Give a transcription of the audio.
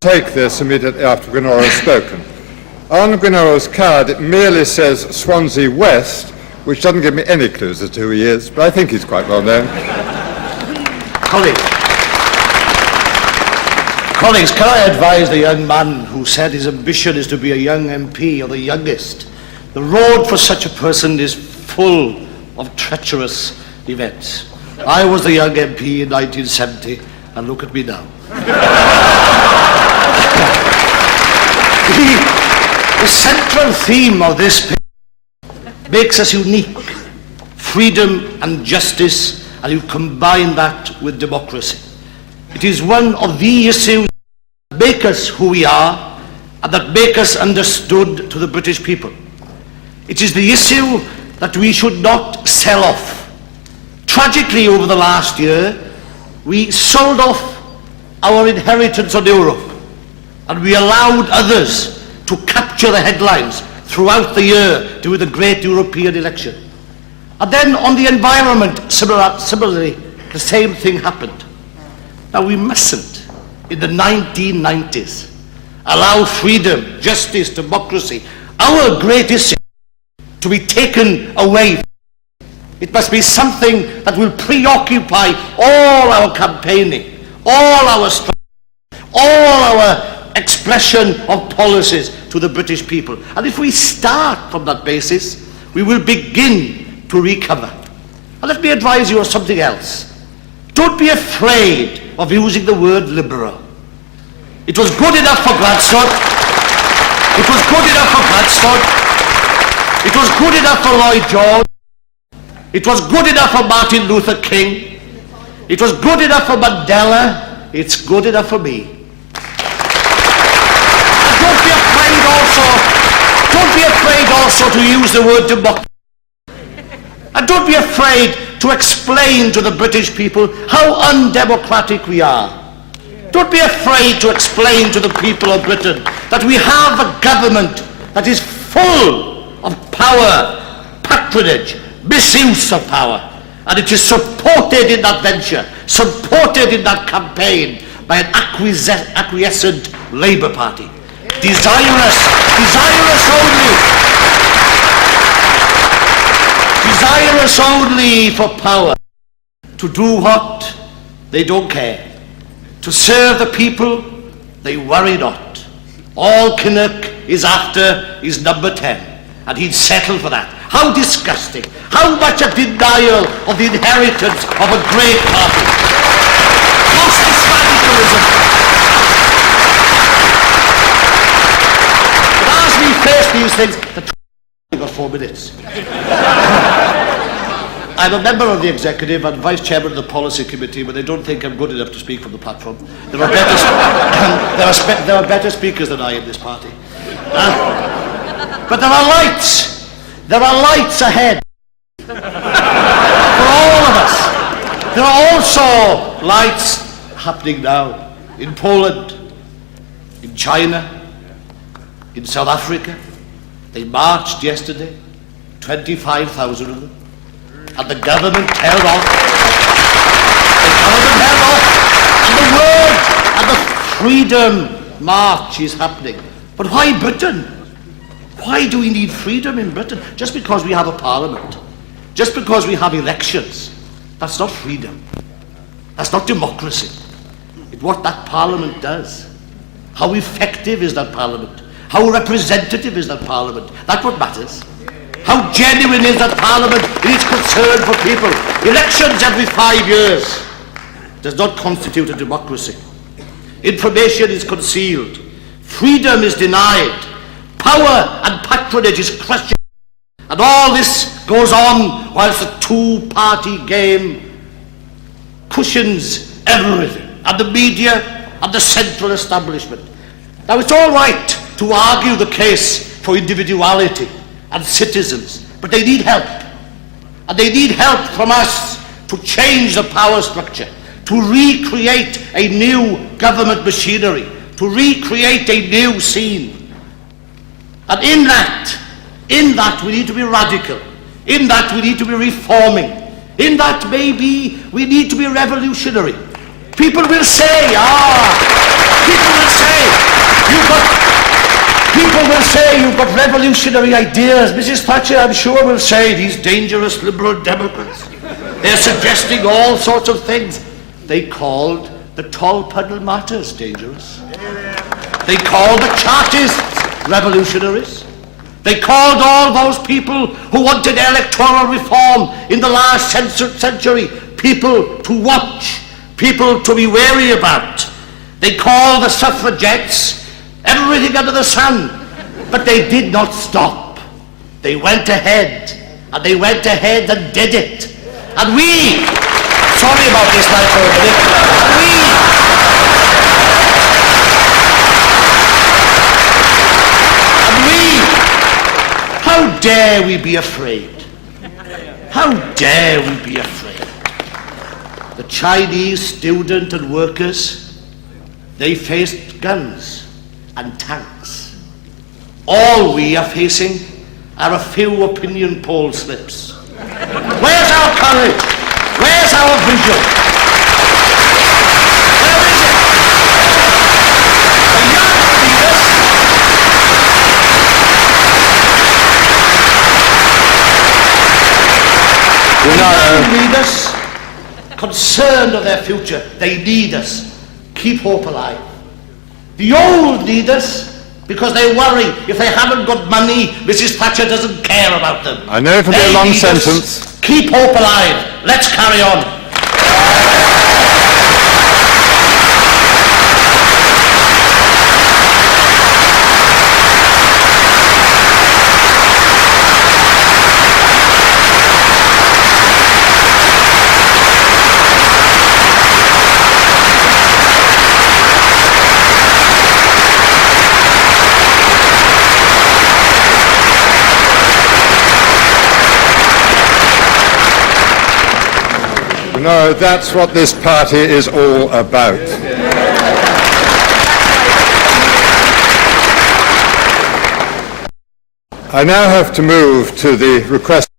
Take this immediately after Gwynoro has spoken. On Gwynoro's card it merely says Swansea West, which doesn't give me any clues as to who he is, but I think he's quite well known. Colleagues, can I advise the young man who said his ambition is to be a young MP or the youngest? The road for such a person is full of treacherous events. I was the young MP in 1970, and look at me now. The central theme of this paper makes us unique. Freedom and justice, and you combine that with democracy. It is one of the issues that make us who we are and that make us understood to the British people. It is the issue that we should not sell off. Tragically, over the last year, we sold off our inheritance on Europe, and we allowed others to capture the headlines throughout the year during the great European election. And then on the environment, similarly, the same thing happened. Now, we mustn't, in the 1990s, allow freedom, justice, democracy, our great issue, to be taken away. It must be something that will preoccupy all our campaigning, all our strategy, all our expression of policies to the British people. And if we start from that basis, we will begin to recover. And let me advise you of something else. Don't be afraid of using the word liberal. It was good enough for Gladstone. It was good enough for Gladstone. It was good enough for Lloyd George. It was good enough for Martin Luther King. It was good enough for Mandela. It's good enough for me. And don't be afraid also to use the word democracy. And don't be afraid to explain to the British people how undemocratic we are. Don't be afraid to explain to the people of Britain that we have a government that is full of power, patronage, misuse of power, and it is supported in that venture, supported in that campaign by an acquiescent Labour Party, desirous only for power, to do what? They don't care. To serve the people, they worry not. All Kinnock is after is number 10, and he'd settle for that. How disgusting. How much a denial of the inheritance of a great party. Justice radicalism. But as we face these things, we've got 4 minutes. I'm a member of the executive and vice chairman of the policy committee, but they don't think I'm good enough to speak from the platform. There are better speakers than I in this party. But there are lights. There are lights ahead for all of us. There are also lights happening now in Poland, in China, in South Africa. They marched yesterday, 25,000 of them, and the government held off. And the word and the freedom march is happening. But why Britain? Why do we need freedom in Britain? Just because we have a parliament, just because we have elections, that's not freedom. That's not democracy. It's what that parliament does. How effective is that parliament? How representative is that parliament? That's what matters. How genuine is that parliament in its concern for people? Elections every 5 years does not constitute a democracy. Information is concealed. Freedom is denied. Power and patronage is crushed. And all this goes on whilst the two-party game cushions everything, and the media and the central establishment. Now, it's all right to argue the case for individuality and citizens, but they need help. And they need help from us to change the power structure, to recreate a new government machinery, to recreate a new scene. And in that we need to be radical. In that we need to be reforming. In that maybe we need to be revolutionary. People will say, People will say you've got revolutionary ideas. Mrs. Thatcher, I'm sure, will say these dangerous Liberal Democrats. They're suggesting all sorts of things. They called the Tolpuddle Martyrs dangerous. They called the Chartists revolutionaries. They called all those people who wanted electoral reform in the last century people to watch, people to be wary about. They called the suffragettes everything under the sun, but they did not stop. They went ahead, and they went ahead and did it. And we, sorry about this, Michael, how dare we be afraid? How dare we be afraid? The Chinese student and workers, they faced guns and tanks. All we are facing are a few opinion poll slips. Where's our courage? Where's our vision? Where is it? The young leaders, concerned of their future, they need us. Keep hope alive. The old leaders, because they worry if they haven't got money, Mrs. Thatcher doesn't care about them. I know it'll be a long sentence. Keep hope alive. Let's carry on. No, that's what this party is all about. I now have to move to the request